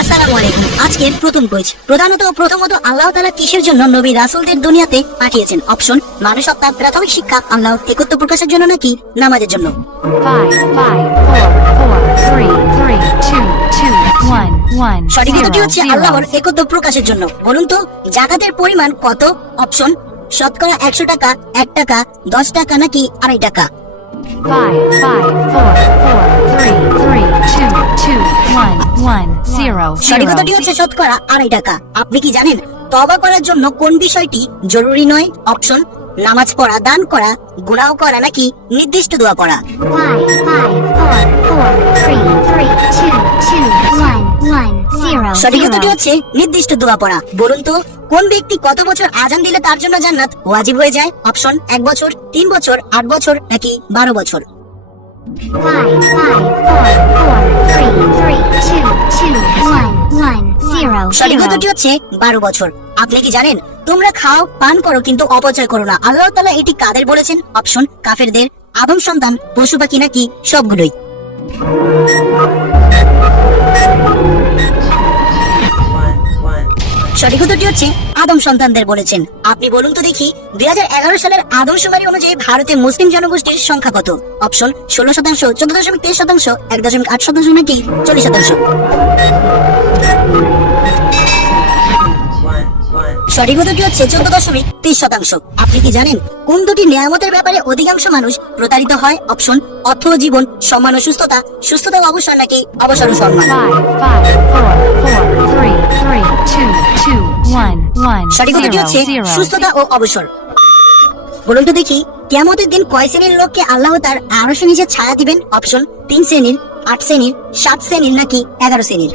আসসালামু আলাইকুম। আজকের প্রথম কুইজ প্রধানত প্রথমত আল্লাহ তাআলা কিসের জন্য নবী রাসূলদের দুনিয়াতে পাঠিয়েছেন? অপশন মানবসত্তা প্রাথমিক শিক্ষা আল্লাহর একত্ব প্রকাশের জন্য নাকি নামাজের জন্য? সঠিক উত্তরটি হচ্ছে আল্লাহর একত্ব প্রকাশের জন্য। বলুন তো জাকাতের পরিমাণ কত? অপশন শতকরা একশো টাকা এক টাকা দশ টাকা নাকি আড়াই টাকা? Five, five, four, four, three, three, two, two, সঠিক হচ্ছে শতকরা আড়াই টাকা। আপনি কি জানেন তবা করার জন্য কোন বিষয়টি জরুরি নয়? অপশন নামাজ পড়া, দান করা, গুনাহ করা নাকি নির্দিষ্ট দোয়া পড়া? সঠিক. উত্তরটি হচ্ছে নির্দিষ্ট দোয়া পড়া। বলুন তো, কোন ব্যক্তি কত বছর আজান দিলে তার জন্য জান্নাত ওয়াজিব হয়ে যায়? অপশন এক বছর, তিন বছর, আট বছর নাকি বারো বছর? বারো বছর। আপনি কি জানেন? তোমরা খাও, পান করো, কিন্তু অপচয় করো না। আল্লাহ তালা এটি কাদের বলেছেন? অপশন, কাফেরদের। আদম সন্তান, পশু পাখি নাকি সবগুলোই? সঠিক উত্তরটি হচ্ছে? আদম সন্তানদের বলেছেন। আপনি বলুন তো দেখি, দুই হাজার এগারো সালের আদমশুমারি অনুযায়ী ভারতে মুসলিম জনগোষ্ঠীর সংখ্যা কত? অপশন, ষোলো শতাংশ, চোদ্দ দশমিক তেইশ শতাংশ, এক দশমিক আট শতাংশ নাকি চল্লিশ শতাংশ? সঠিক উত্তরটি হচ্ছে? চোদ্দ দশমিক তেইশ শতাংশ। আপনি কি জানেন, কোন দুটি নিয়ামতের ব্যাপারে অধিকাংশ মানুষ প্রতারিত হয়? অপশন, অর্থ জীবন, সম্মান ও সুস্থতা। সুস্থতা অবসর নাকি অবসর সম্মান? সঠিক উত্তরটি হচ্ছে সুস্থতা ও অবসর। বলুন তো দেখি কেমতের দিন কয় শ্রেণির লোককে আল্লাহ তার আরশে নিচে ছায়া দিবেন? অপশন তিন শ্রেণির আট শ্রেণির সাত শ্রেণির নাকি এগারো শ্রেণির?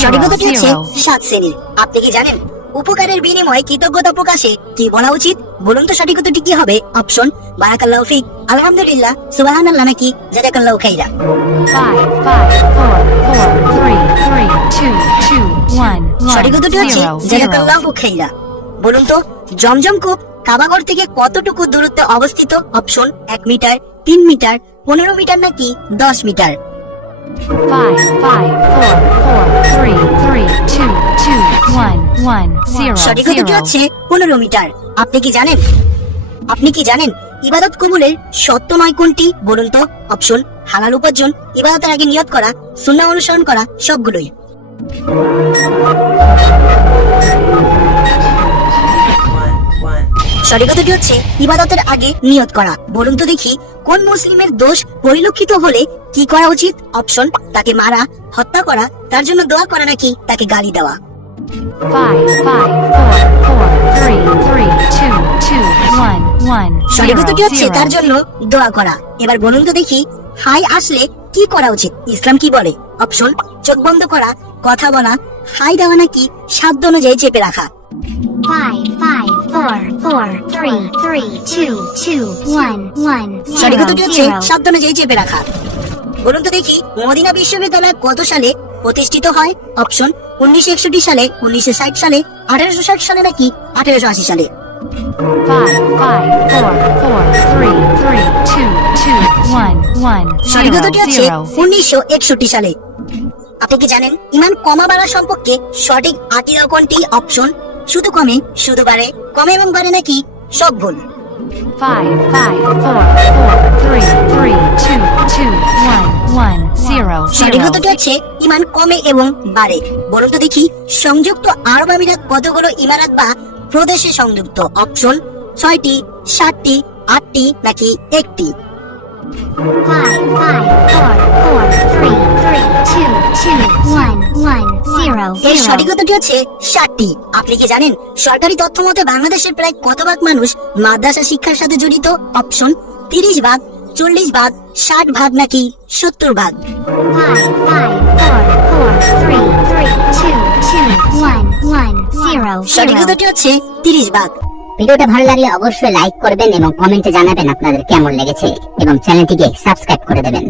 সঠিক উত্তরটি হচ্ছে সাত শ্রেণির। আপনি কি জানেন? উপকারের বিনিময়ে কৃতজ্ঞতা প্রকাশে কি বলা উচিত? বলুন তো সঠিক উত্তরটি কি হবে? অপশন বারাকাল্লাহ ফিক। আলহামদুলিল্লাহ সুবহানাল্লাহ নাকি জাযাকাল্লাহু খাইরা। সঠিক উত্তরটি হচ্ছে zero. খাইরা। বলুন তো জমজম কূপ কাবাগর থেকে কতটুকু দূরত্বে অবস্থিত? অপশন এক মিটার তিন মিটার পনেরো মিটার নাকি দশ meter? Five, five, four, four, three, three, two, two, one, one, zero, সঠিক উত্তরটি হচ্ছে পনেরো মিটার। আপনি কি জানেন? আপনি কি জানেন? ইবাদত কবুলের সত্য নয় কোনটি বলুন তো? অপশন হালাল উপার্জন। ইবাদতের আগে নিয়ত করা সুন্নাহ অনুসরণ করা সবগুলোই। সঠিক উত্তরটি হচ্ছে ইবাদতের আগে নিয়ত করা। বলুন তো দেখি কোন মুসলিমের দোষ পরিলক্ষিত হলে কি করা উচিত? অপশন তাকে মারা হত্যা করা তার জন্য দোয়া করা নাকি তাকে গালি দেওয়া? সঠিক হচ্ছে তার জন্য দোয়া করা। এবার বলুন তো দেখি হাই আসলে কি করা উচিত? ইসলাম কি বলে? অপশন চোখ বন্ধ করা কথা বলা হাই দেওয়া নাকি সাধ্য অনুযায়ী চেপে রাখা? সঠিক উত্তরটি হচ্ছে অনুযায়ী চেপে রাখা। বলুন তো দেখি মদিনা বিশ্ববিদ্যালয় কত সালে প্রতিষ্ঠিত হয়? অপশন উনিশশো একষট্টি সালে উনিশশো ষাট সালে আঠারোশো ষাট সালে নাকি আঠারোশো আশি সালে? সঠিক উত্তরটি হচ্ছে উনিশশো একষট্টি সালে। আপনি কি জানেন? ইমান কমা বাড়া সম্পর্কে সঠিক আকিদা কোনটি? অপশন শুধু কমে শুধু বাড়ে। কমে এবং বাড়ে নাকি সব ভুল। Five, five, four, four, three, three, two, two, one, one, zero, সঠিক উত্তরটি হচ্ছে ইমান কমে এবং বাড়ে। বলুন তো দেখি সংযুক্ত আরব আমিরাত কতগুলো ইমারাত বা প্রদেশে সংযুক্ত? অপশন ছয়টি সাতটি আটটি নাকি একটি? Five, five, four, four, three, three, two, two, one, one, এর. সঠিক উত্তরটি হচ্ছে ষাটটি। আপনি কি জানেন সরকারি তথ্য মতে বাংলাদেশের প্রায় কত ভাগ মানুষ মাদ্রাসা শিক্ষার সাথে জড়িত? অপশন তিরিশ ভাগ চল্লিশ ভাগ ষাট ভাগ নাকি সত্তর ভাগ? সঠিক উত্তরটি হচ্ছে তিরিশ ভাগ। ভিডিওটা ভালো লাগলে অবশ্যই লাইক করবেন এবং কমেন্টে জানাবেন আপনাদের কেমন লেগেছে এবং চ্যানেলটিকে সাবস্ক্রাইব করে দেবেন।